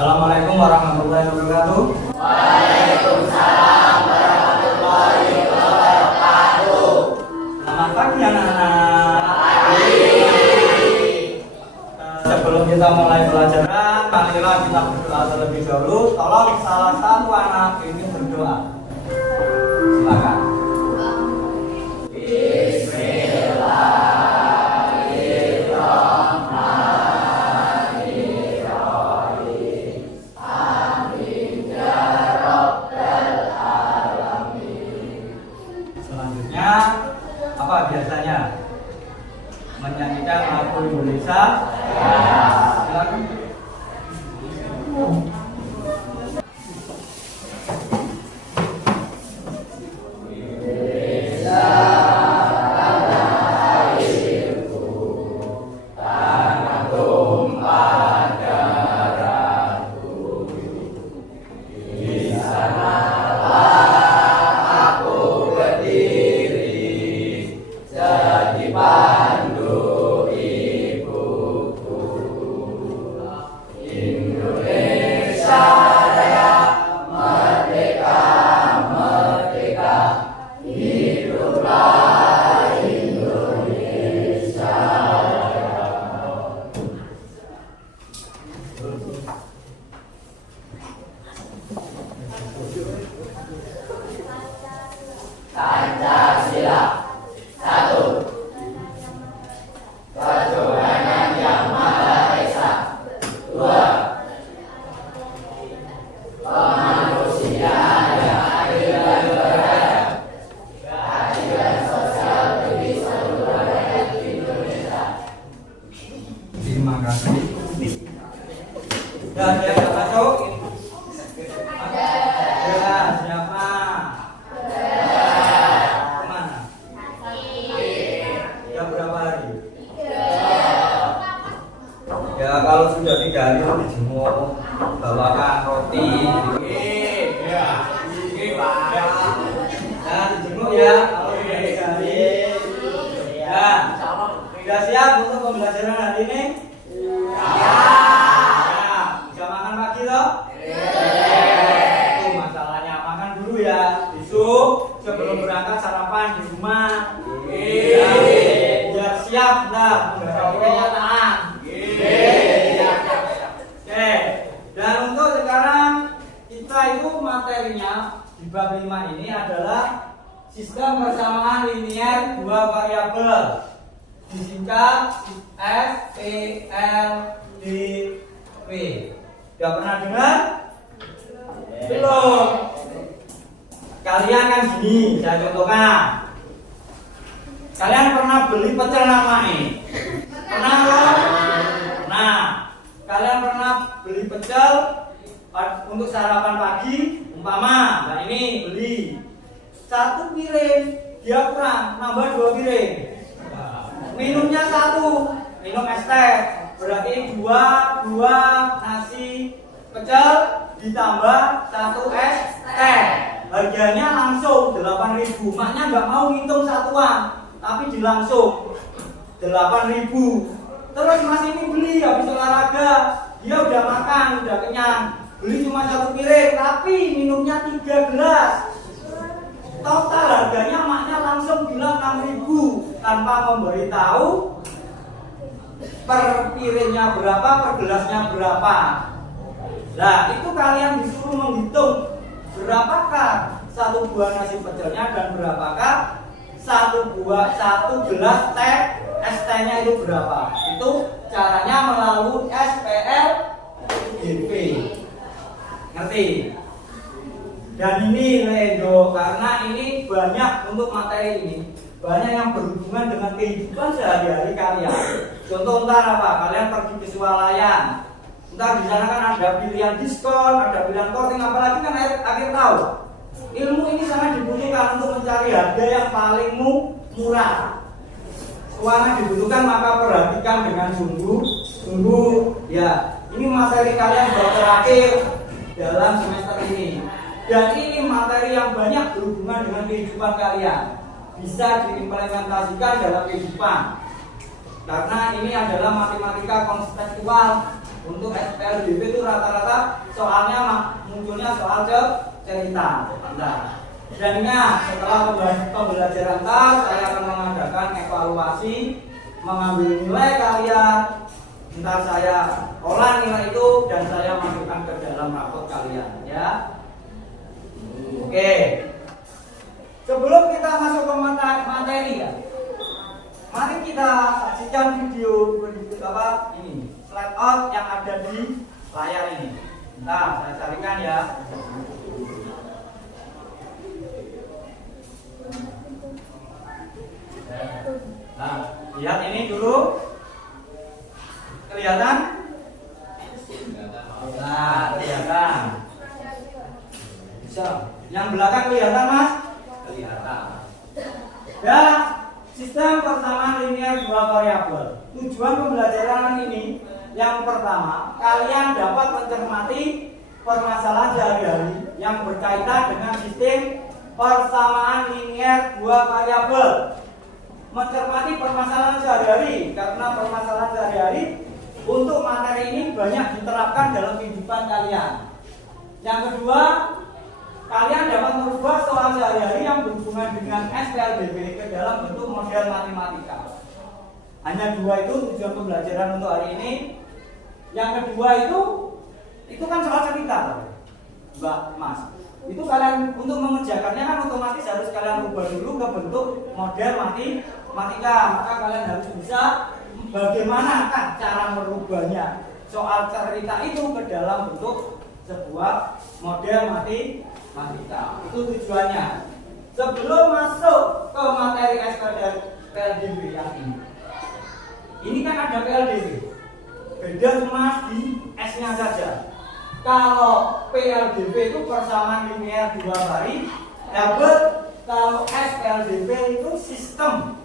Assalamualaikum warahmatullahi wabarakatuh. Waalaikumsalam warahmatullahi wabarakatuh. Selamat pagi anak-anak. Pagi. Sebelum kita mulai pelajaran, marilah kita berdoa terlebih dahulu. Tolong salah satu anak ini berdoa. Silakan. Selanjutnya apa biasanya? Menyanyikan lagu Indonesia. Silakan. Pancasila. 1. Ketuhanan Yang Maha Esa. 2. Kemanusiaan yang adil dan beradab. Keadilan sosial bagi seluruh rakyat Indonesia. Terima kasih. Dan yang masuk. Siapa? Kemana? Sudah berapa hari? Ya kalau sudah 3 hari itu dijemur, bawakan roti. Nah dijemur ya kalau sudah 3 hari. Ya, sudah siap untuk pembelajaran hari ini? Ya. Bisa makan pagi toh? Itu masalahnya makan dulu ya. Besok sebelum berangkat sarapan di rumah. Ya, biar siap lah menghadapi kenyataan. Oke. Dan untuk sekarang kita itu materinya di bab 5 ini adalah sistem persamaan linier dua variabel. Disingkat SPLDP. Sudah pernah dengar? Belum. Kalian kan gini, saya contohkan. Kalian pernah beli pecel namanya? Pernah loh? Nah, kalian pernah beli pecel untuk sarapan pagi? Umpama, nah ini beli 1 piring, dia kurang, nambah 2 piring. Minumnya 1, minum es teh, berarti 2 nasi pecel ditambah 1 es teh. Harganya langsung 8.000. Maknya nggak mau ngitung satuan, tapi dilangsung 8.000. Terus mas ini beli habis olahraga, dia udah makan, udah kenyang, beli cuma 1 piring, tapi minumnya 3 gelas. Total harganya maknya langsung bilang 6.000 tanpa memberitahu per piringnya berapa, per gelasnya berapa. Nah itu kalian disuruh menghitung berapakah 1 buah nasi pecelnya dan berapakah 1 gelas teh, es tehnya itu berapa. Itu caranya melalui SPLDP. Ngerti? Dan ini Ledo, karena ini banyak untuk materi ini, banyak yang berhubungan dengan kehidupan sehari-hari kalian. Contoh ntar apa? Kalian pergi ke swalayan, ntar di sana kan ada pilihan diskon, ada pilihan korting, apalagi kan akhir tahun. Ilmu ini sangat dibutuhkan untuk mencari harga yang paling murah. Keuangan dibutuhkan, maka perhatikan dengan sungguh. Ya, ini materi kalian buat terakhir dalam semester ini. Dan ini materi yang banyak berhubungan dengan kehidupan kalian, bisa diimplementasikan dalam kehidupan. Karena ini adalah matematika konseptual Untuk SPLDB itu rata-rata soalnya munculnya soal cerita. Nah, dan ingat, setelah pembelajaran tas, saya akan mengadakan evaluasi, mengambil nilai kalian, ntar saya olah nilai itu dan saya masukkan ke dalam rapot kalian, ya. Oke. Sebelum kita masuk ke materi ya, mari kita saksikan video ini slide out yang ada di layar ini. Nah, saya carikan ya. Nah, lihat ini dulu. Kelihatan? Nah, kelihatan. Bisa. Yang belakang kelihatan, Mas? Kelihatan. Ya, sistem persamaan linear dua variabel. Tujuan pembelajaran ini yang pertama, kalian dapat mencermati permasalahan sehari-hari yang berkaitan dengan sistem persamaan linear dua variabel. Mencermati permasalahan sehari-hari, karena permasalahan sehari-hari untuk materi ini banyak diterapkan dalam kehidupan kalian. Yang kedua, kalian dapat merubah soal sehari-hari yang berhubungan dengan SPLDB ke dalam bentuk model matematika. Hanya dua itu tujuan pembelajaran untuk hari ini. Yang kedua itu kan soal cerita, Mbak Mas. Itu kalian untuk mengerjakannya kan otomatis harus kalian rubah dulu ke bentuk model matematika. Maka kalian harus bisa bagaimana kan cara merubahnya soal cerita itu ke dalam bentuk sebuah model matematika. Itu tujuannya. Sebelum masuk ke materi SPLDB yang ini kan ada PLDB. Beda cuma di S-nya saja. Kalau PLDB itu persamaan linear dua variabel, kalau SPLDB itu sistem.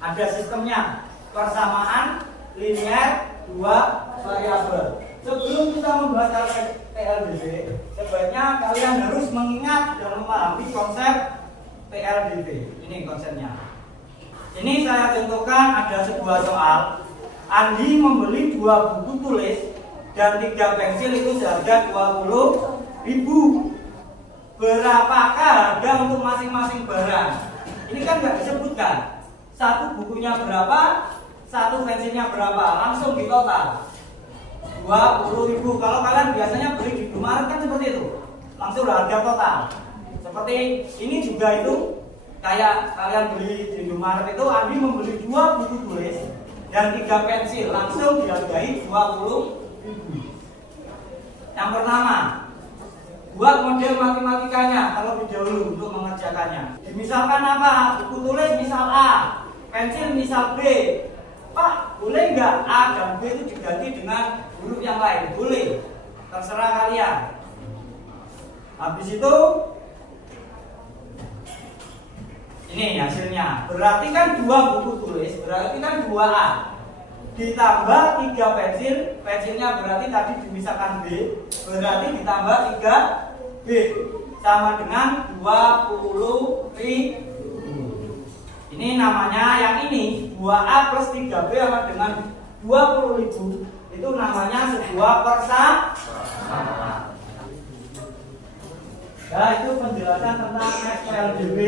Ada sistemnya. Persamaan linear dua variabel. Sebelum kita membahas PLDB, sebaiknya kalian harus mengingat dan memahami konsep PLDB. Ini konsepnya. Ini saya contohkan ada sebuah soal. Andi membeli 2 buku tulis dan 3 pensil itu seharga 20.000. Berapakah harga untuk masing-masing barang? Ini kan nggak disebutkan. Satu bukunya berapa, satu pensilnya berapa, langsung di total 20.000. Kalau kalian biasanya beli di Indomaret kan seperti itu, langsung harga total. Seperti ini juga itu, kayak kalian beli di Indomaret itu, Andi membeli 2 buku tulis dan 3 pensil, langsung dihargai 20.000. Yang pertama, buat model matematikanya terlebih dahulu untuk mengerjakannya. Misalkan apa? Buku tulis misal A, pensil misal B. Pak, boleh nggak A dan B itu diganti dengan huruf yang lain? Boleh, terserah kalian. Habis itu ini hasilnya. Berarti kan 2 buku tulis, berarti kan 2A. Ditambah 3 pensil, pensilnya berarti tadi dimisahkan B, berarti ditambah 3B. Sama dengan 20.000. Ini namanya yang ini 2A plus 3B sama dengan 20.000. Itu namanya sebuah persamaan. Nah, itu penjelasan tentang SPLDB.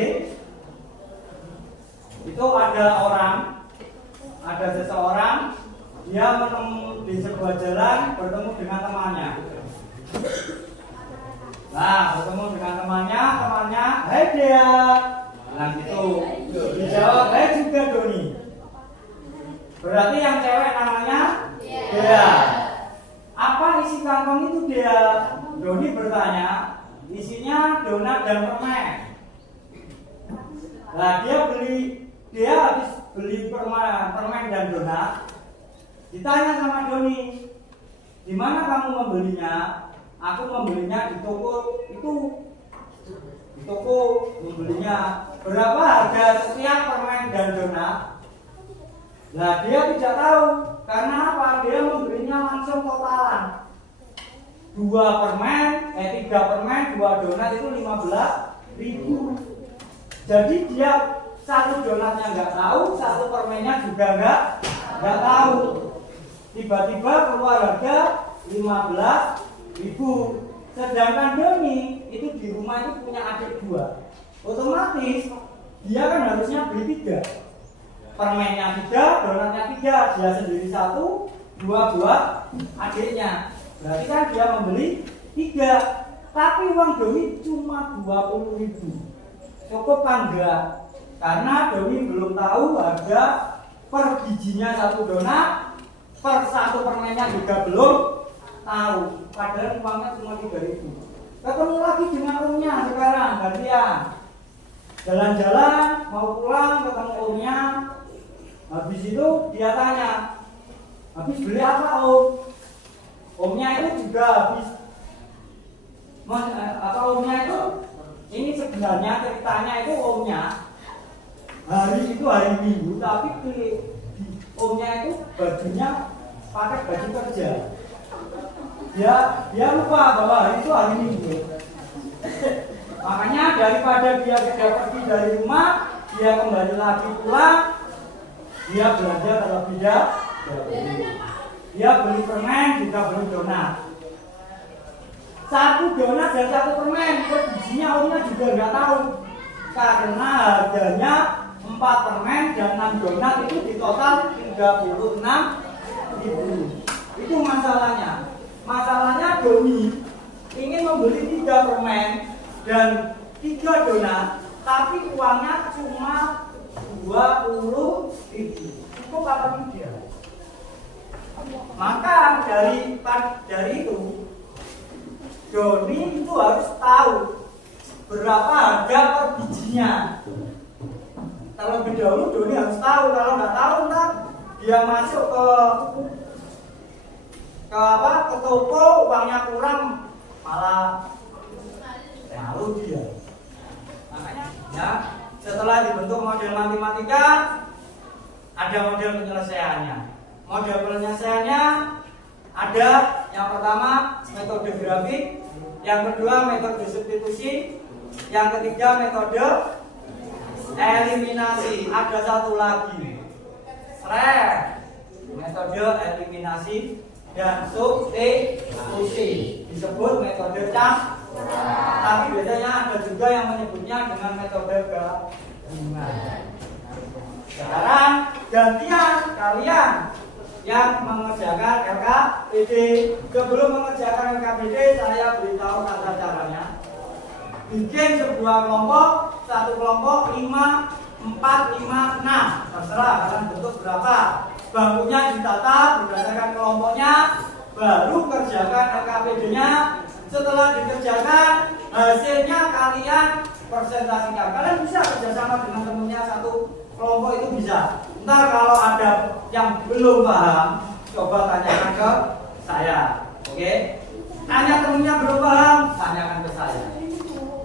Itu ada seseorang, dia di sebuah jalan bertemu dengan temannya. Nah, bertemu dengan temannya, "Hai Dea," bilang gitu. Dijawab, "Hai juga Doni." Berarti yang cewek namanya Dea. Apa isi kantong itu Dea? Doni bertanya. Isinya donat dan permen. Nah, dia habis beli permen dan donat. Ditanya sama Doni, "Di mana kamu membelinya?" "Aku membelinya di toko itu." "Di toko membelinya." "Berapa harga setiap permen dan donat?" Nah, dia tidak tahu. Karena apa? Dia membelinya langsung totalan. 3 permen, 2 donat itu 15.000. Jadi dia satu donatnya nggak tahu, satu permennya juga nggak tahu. Tiba-tiba keluar harga 15.000. Sedangkan Doni itu di rumah itu punya adik 2. Otomatis dia kan harusnya beli 3. Permennya 3, donatnya 3, dia sendiri 1, 2 buat adiknya. Berarti kan dia membeli 3. Tapi uang Doni cuma 20.000. Cukup kan enggak? Karena Doni belum tahu harga per bijinya 1 donat, per 1 permennya juga belum tahu. Padahal uangnya cuma 3.000. Ketemu lagi dengan omnya sekarang gantian. Jalan-jalan mau pulang ketemu omnya. Habis itu dia tanya, habis beli apa om? Omnya itu juga habis omnya itu ini sebenarnya ceritanya itu omnya hari Minggu, tapi omnya itu bajunya pakai baju kerja. Dia lupa bahwa hari itu hari Minggu. Makanya daripada dia tidak pergi dari rumah, dia kembali lagi pulang, dia belanja terlebih dahulu. Dia beli permen juga beli donat. 1 donat dan 1 permen, bijinya omnya juga nggak tahu. Karena harganya 4 permen dan 6 donat itu di total 36.000. Itu masalahnya. Masalahnya Doni ingin membeli 3 permen dan 3 donat, tapi uangnya cuma 20.000. Cukup apa tidak? Maka dari itu Doni itu harus tahu berapa harga per bijinya. Terlebih dahulu Doni harus tahu. Kalau nggak tahu ntar dia masuk ke toko, uangnya kurang, malah malu dia. Makanya ya, setelah dibentuk model matematika, ada model penyelesaiannya. Model penyelesaiannya ada yang pertama metode grafik, yang kedua metode substitusi, yang ketiga metode eliminasi. Ada satu lagi, metode eliminasi dan substitusi, disebut metode campuran. Tapi biasanya ada juga yang menyebutnya dengan metode gabungan. Sekarang gantian kalian yang mengerjakan LKPD. Sebelum mengerjakan LKPD, saya beritahu tata caranya. Bikin sebuah kelompok, satu kelompok 5, 4, 5, 6. Terserah kalian bentuk berapa. Bangkunya ditata berdasarkan kelompoknya, baru kerjakan LKPD-nya. Setelah dikerjakan, hasilnya kalian presentasikan. Kalian bisa kerjasama dengan temennya satu kelompok itu bisa. Ntar kalau ada yang belum paham, coba tanyakan ke saya. Oke? Tanya temennya belum paham, tanyakan ke saya.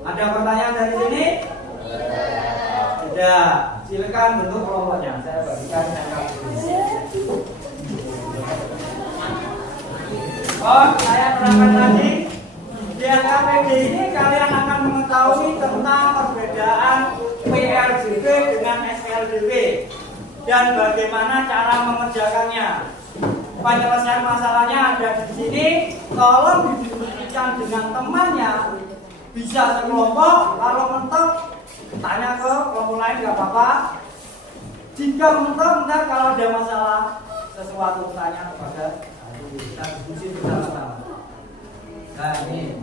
Ada pertanyaan dari sini? Tidak. Silakan bentuk kelompoknya. Saya bagikan saya terangkan lagi. Di LKPD ini kalian akan mengetahui tentang perbedaan PRJP dengan SLDW dan bagaimana cara mengerjakannya. Penyelesaian masalahnya ada di sini. Tolong didiskusikan dengan temannya. Bisa sekelompok, kalau mentok tanya ke kelompok lain nggak apa-apa. Jika mentok, ntar kalau ada masalah sesuatu tanya kepada kita diskusi bersama-sama. Nah ini.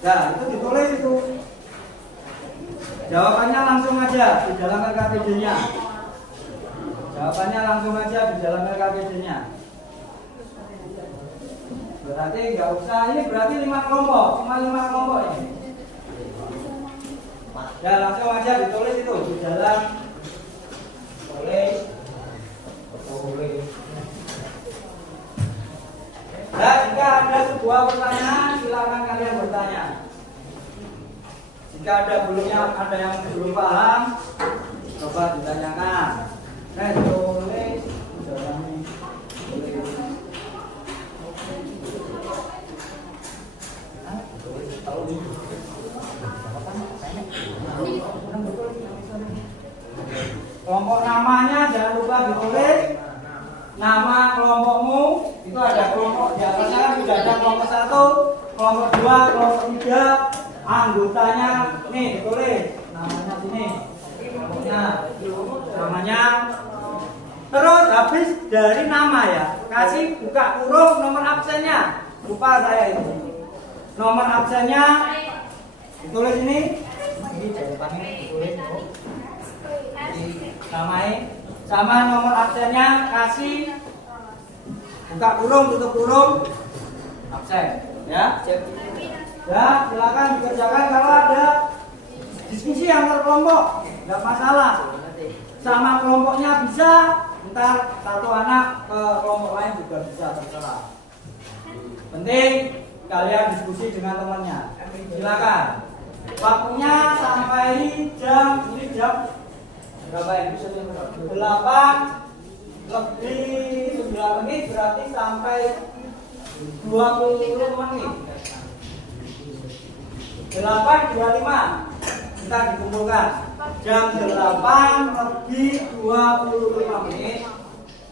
Nah itu ditulis itu. Jawabannya langsung aja di dalam LKPD-nya. Jawabannya langsung aja di dalam LKPD-nya. Berarti nggak usah, ini berarti 5 kelompok, cuma 5 kelompok ini. Ya langsung aja ditulis itu di dalam boleh. Nah, jika ada sebuah pertanyaan, silakan kalian bertanya. Jika ada yang belum paham, coba ditanyakan. Nah, tulis kelompok namanya jangan lupa ditulis. Nama kelompok di atasnya kan sudah ada kelompok 1, kelompok 2, kelompok 3, anggotanya nih ditulis namanya sini, kelompoknya namanya. Terus habis dari nama ya, kasih buka kurung nomor absennya. Lupa saya itu. Nomor absennya ditulis ini jawabannya ditulis namai sama nomor absennya kasih buka kurung tutup kurung absen ya. Ya silakan dikerjakan kalau ada diskusi antar kelompok nggak masalah, sama kelompoknya bisa, ntar satu anak ke kelompok lain juga bisa, terserah. Penting kalian diskusi dengan temannya. Silakan. Waktunya sampai jam berapa ini? 8 lebih 9 menit berarti sampai 20 menit. 8.25 kita dikumpulkan. Jam 8 lebih 25 menit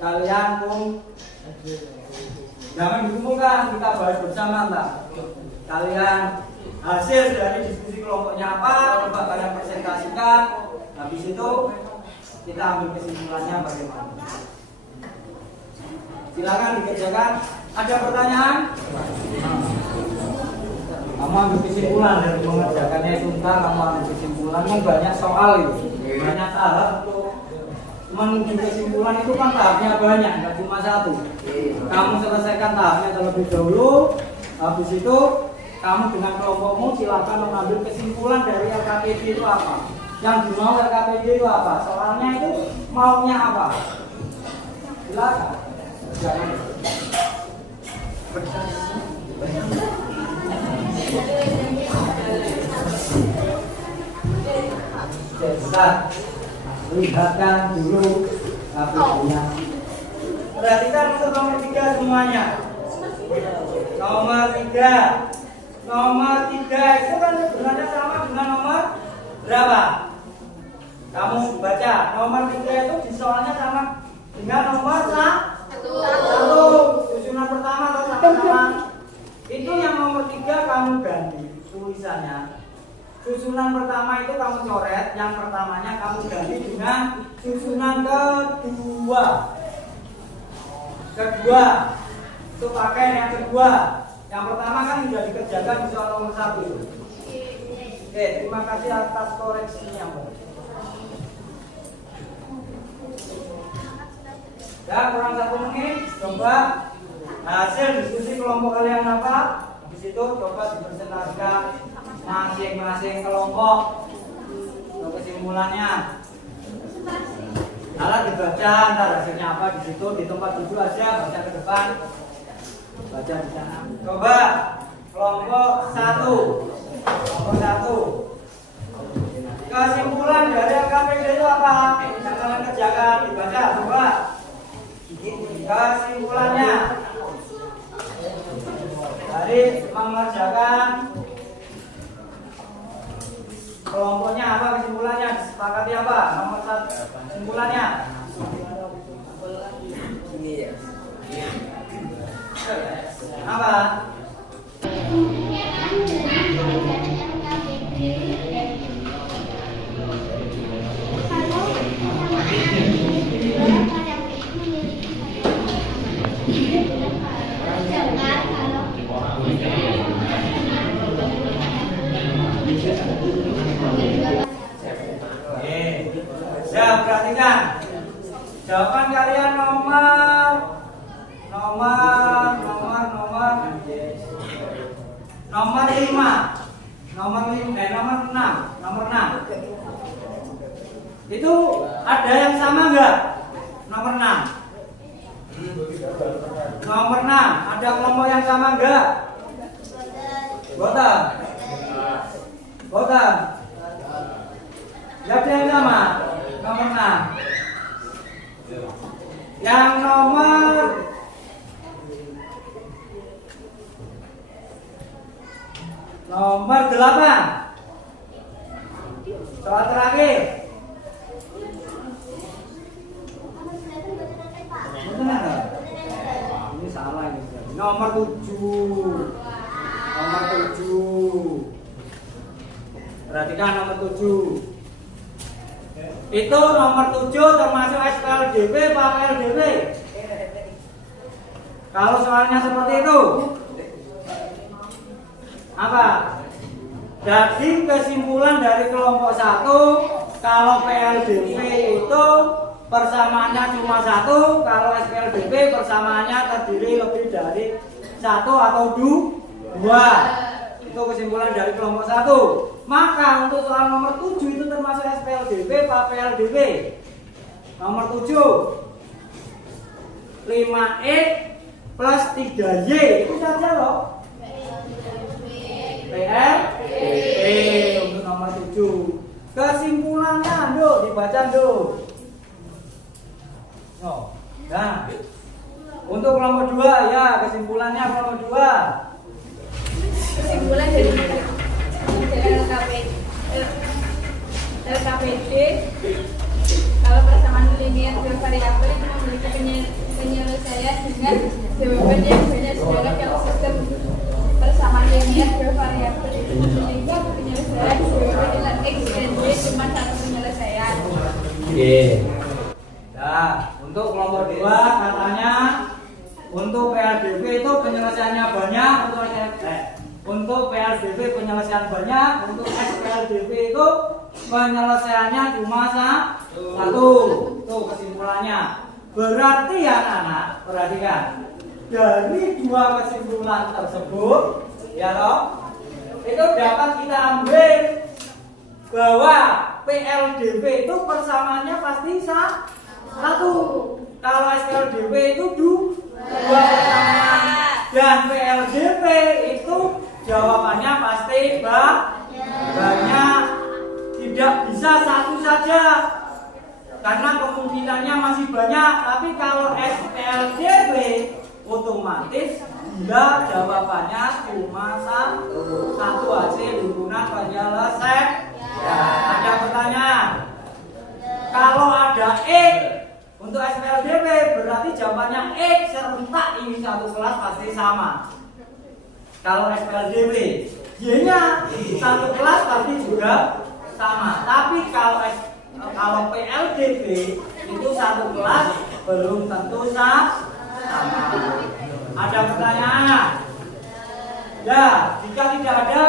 kalian jangan dikumpulkan, kita bahas bersama ntar. Kalian hasil dari diskusi kelompoknya apa, coba kalian presentasikan. Habis itu kita ambil kesimpulannya bagaimana. Silakan dikerjakan. Ada pertanyaan? Kamu ambil kesimpulan dari mengerjakannya itu, ntar kamu ambil kesimpulan. Banyak soal itu, banyak tahap untuk menuju kesimpulan itu kan tahapnya banyak, nggak cuma satu. Kamu selesaikan tahapnya terlebih dahulu, habis itu kamu dengan kelompokmu silakan mengambil kesimpulan dari LKPD itu apa, yang dimau LKPD itu apa, soalnya itu maunya apa. Silakan. Jangan. Kita lihatkan dulu KPD-nya. Perhatikan untuk nomor 3 semuanya. Nomor 3 itu kan sebenarnya sama dengan nomor berapa? Kamu baca nomor 3 itu di soalnya sama dengan nomor 1. Susunan pertama atau sama-sama. Itu yang nomor 3 kamu ganti tulisannya. Susunan pertama itu kamu coret, yang pertamanya kamu ganti dengan susunan kedua. Itu pakai yang kedua. Yang pertama kan sudah dikerjakan di soal nomor 1. Oke, terima kasih atas koreksinya, Mbak. Ya, kurang 1 menit. Coba hasil diskusi kelompok kalian apa? Habis itu coba dipresentasikan masing-masing kelompok untuk kesimpulannya. Kalau dibaca ntar hasilnya apa di situ, di tempat duduk aja, baca ke depan, baca di sana. Coba kelompok 1. Kesimpulan dari LKPD itu apa? Yang kalian kerjakan, dibaca, coba. Kesimpulannya dari mengerjakan kelompoknya apa, kesimpulannya disepakati apa? Nomor 1 kesimpulannya ini ya. Apa? Ya, perhatikan jawaban kalian nomor 6. Itu ada yang sama enggak? Nomor 6. Ada kelompok yang sama enggak? Boten. Ya, ada yang sama. Nomor 6. Yang nomor 8. Soal terakhir. Ini salah ini. Nomor 7. Nomor 7. Perhatikan nomor 7. Itu nomor 7 termasuk SPLDB apa PLDB? Kalau soalnya seperti itu, apa? Jadi kesimpulan dari kelompok 1, kalau PLDB itu persamaannya cuma 1, kalau SPLDB persamaannya terdiri lebih dari 1 atau 2. Itu kesimpulan dari kelompok 1. Maka untuk soal nomor 7 itu termasuk SPLDB apa PLDB? Nomor 7 5X plus 3Y itu saja loh. PLDB untuk nomor 7. Kesimpulannya Nduk, dibaca Nduk. Nah, untuk kelompok 2 ya, kesimpulannya kelompok 2. Kesimpulan dari LKPD, kalau persamaan linear dua variabel itu memiliki penyelesaian dengan jawaban yang banyak, sedangkan kalau sistem persamaan linear dua variabel itu memiliki penyelesaian jawaban dengan X dan Y cuma satu penyelesaian. Nah, untuk kelompok 2 katanya untuk PLDB itu penyelesaiannya banyak, untuk PLDB penyelesaian banyak, untuk SPLDB itu penyelesaiannya cuma 1. Itu kesimpulannya. Berarti ya anak-anak, perhatikan. Dari 2 kesimpulan tersebut, ya toh, itu dapat kita ambil bahwa PLDB itu persamaannya pasti 1. Kalau SPLDB itu 2 persamaan. Dan PLDB itu jawabannya pasti banyak. Tidak bisa 1 saja karena kemungkinannya masih banyak. Tapi kalau SPLDB otomatis bila jawabannya cuma 1 hasil himpunan penyelesaian. Ada pertanyaan? Kalau ada X untuk SPLDB berarti jawabannya X serentak ini satu kelas pasti sama. Kalau SPLDB Y-nya satu kelas pasti juga sama. Tapi kalau PLDB itu satu kelas belum tentu sama. Ada pertanyaan? Ya, jika tidak ada,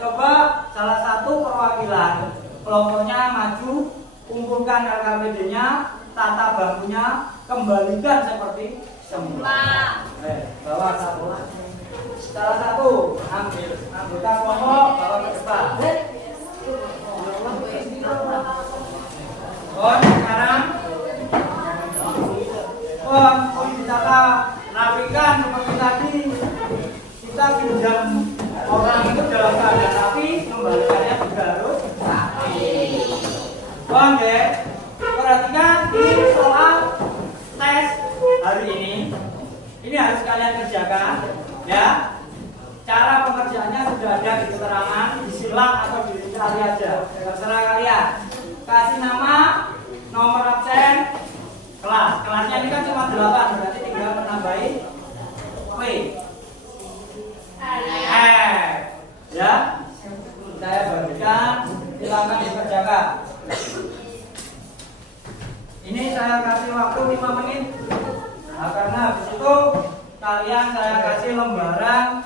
coba salah satu perwakilan kelompoknya maju, kumpulkan RKPD-nya, tata bangkunya, kembalikan seperti semula. Bawa satu. Salah satu ambil anggota kelompok, bawa ke depan. Sekarang ditata rapikan seperti tadi. Kita pinjam orang itu dalam keadaan rapi, kembalikannya juga harus rapi. Deh, perhatikan di soal tes hari ini harus kalian kerjakan, ya. Cara pengerjaannya sudah ada di keterangan, disilang atau dicari aja, terserah kalian. Kasih nama, nomor absen, kelasnya ini kan cuma 8, berarti tinggal menambahin P. Ya, saya bagikan, silakan dikerjakan. Ini saya kasih waktu 5 menit. Nah, karena habis itu kalian saya kasih lembaran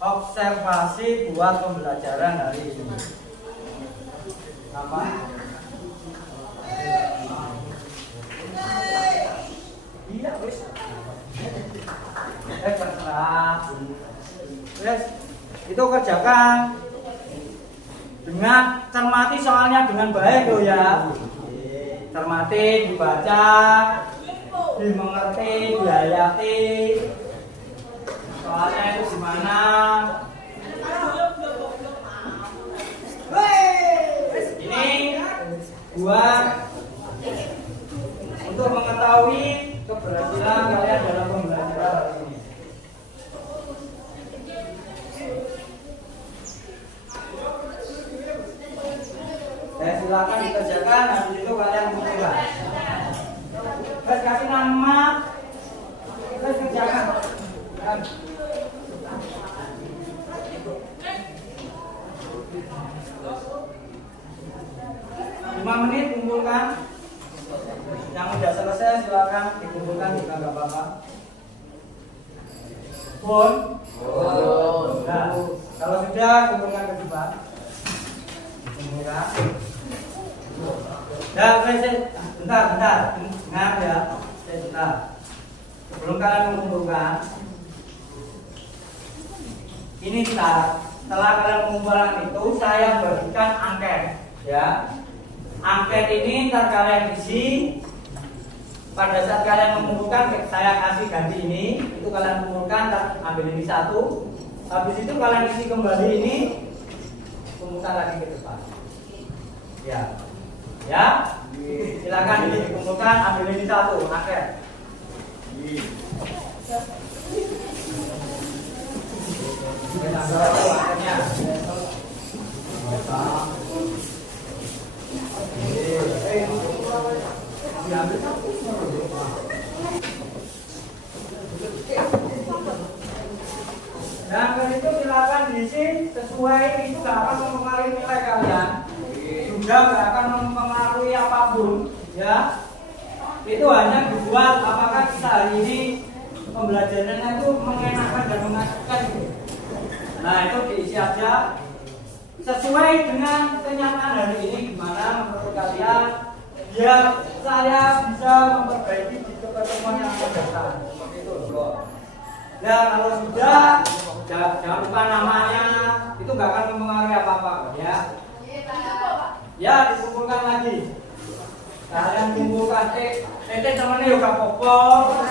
observasi buat pembelajaran hari ini. Apa? Iya, wis. Terserah. Wes, itu kerjakan dengan cermati soalnya dengan baik loh ya. Cermati, dibaca, dimengerti, dihayati. Soalnya itu gimana? Ini buat untuk mengetahui keberhasilan kalian dalam pembelajaran hari ini. Silakan dikerjakan, habis itu kalian mencoba. Kasih nama, kerjakan. Lima menit kumpulkan. Yang sudah selesai silakan dikumpulkan juga nggak apa-apa. Bon. Nah, kalau sudah kumpulkan ke depan. Kumpulkan. Nah, bentar. Dengar ya. Bentar. Sebelum kalian mengumpulkan, ini setelah kalian mengumpulkan itu, saya bagikan angket, ya. Angket ini ntar kalian isi. Pada saat kalian mengumpulkan, saya kasih ganti ini, itu kalian kumpulkan, ambil ini satu. Habis itu kalian isi kembali ini, kumpulkan lagi ke depan. Ya, silakan ini dikumpulkan, ambil ini satu, angket. Dan itu silakan diisi sesuai, itu gak akan mempengaruhi nilai kalian, juga gak akan mempengaruhi apapun, ya. Itu hanya dibuat apakah kita hari ini pembelajarannya itu mengenakan dan mengasihkan. Nah, itu diisi aja sesuai dengan kenyataan hari ini gimana menurut kalian, biar saya bisa memperbaiki di pertemuan yang akan datang. Seperti itu loh. Ya, kalau sudah jangan lupa namanya, itu nggak akan mempengaruhi apa-apa, ya. Ya, dikumpulkan lagi. Kalian kumpulkan temennya juga popok.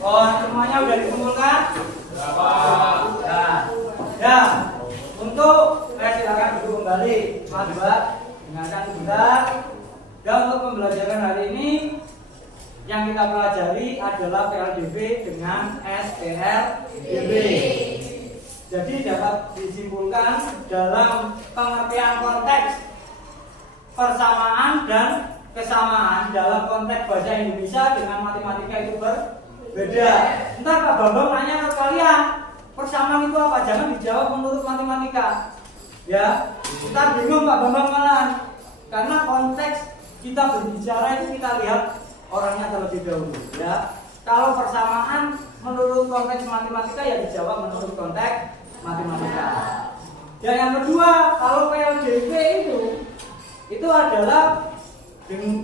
Oh, semuanya udah dikumpulkan? Ya, untuk silakan duduk kembali, Mas Mbak, dengarkan sebentar. Dan untuk pembelajaran hari ini yang kita pelajari adalah PLDB dengan SPLDB. Jadi dapat disimpulkan dalam pengertian konteks persamaan dan kesamaan dalam konteks bahasa Indonesia dengan matematika itu berbeda. Entar Pak Bambang nanya ke kalian, persamaan itu apa? Jangan dijawab menurut matematika. Ya, kita bingung Pak Bambang malah. Karena konteks kita berbicara itu kita lihat orangnya terlebih dahulu. Ya, kalau persamaan menurut konteks matematika ya dijawab menurut konteks matematika. Dan yang kedua, kalau PLDB itu adalah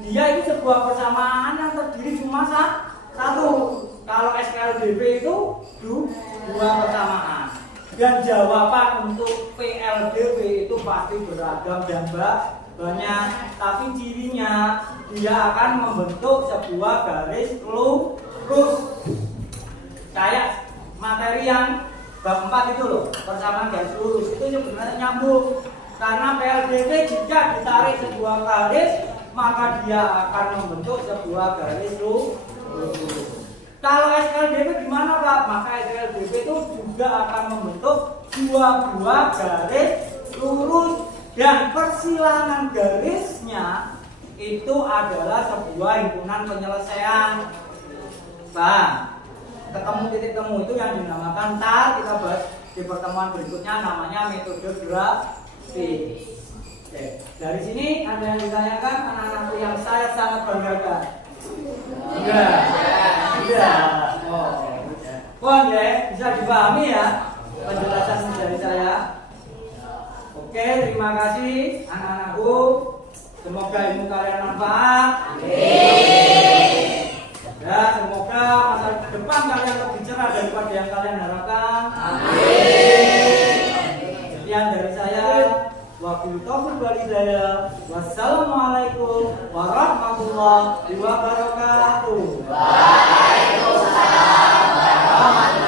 dia itu sebuah persamaan yang terdiri cuma satu. Kalau SPLDB itu dua persamaan. Dan jawaban untuk PLDB itu pasti beragam dan banyak. Tapi cirinya dia akan membentuk sebuah garis lurus. Kayak materi yang bab 4 itu loh, persamaan garis lurus itu sebenarnya nyambung. Karena PLDB jika ditarik sebuah garis, maka dia akan membentuk sebuah garis lurus. Kalau SPLDB gimana Pak? Maka SPLDB itu juga akan membentuk dua buah garis lurus dan persilangan garisnya itu adalah sebuah himpunan penyelesaian. Pak, ketemu titik temu itu yang dinamakan TAR, kita bahas di pertemuan berikutnya, namanya metode grafis. Oke, dari sini ada yang ditanyakan anak-anakku yang saya sangat banggakan. Enggak. Oh, ya, bisa dipahami ya penjelasan dari saya. Oke, terima kasih anak-anakku. Semoga ilmu kalian manfaat. Ya, semoga masa depan kalian lebih cerah daripada yang kalian harapkan. Sekian dari saya. Wabillahi taufiq wal hidayah. Wassalamualaikum warahmatullahi wabarakatuh. Waalaikumsalam warahmatullahi wabarakatuh.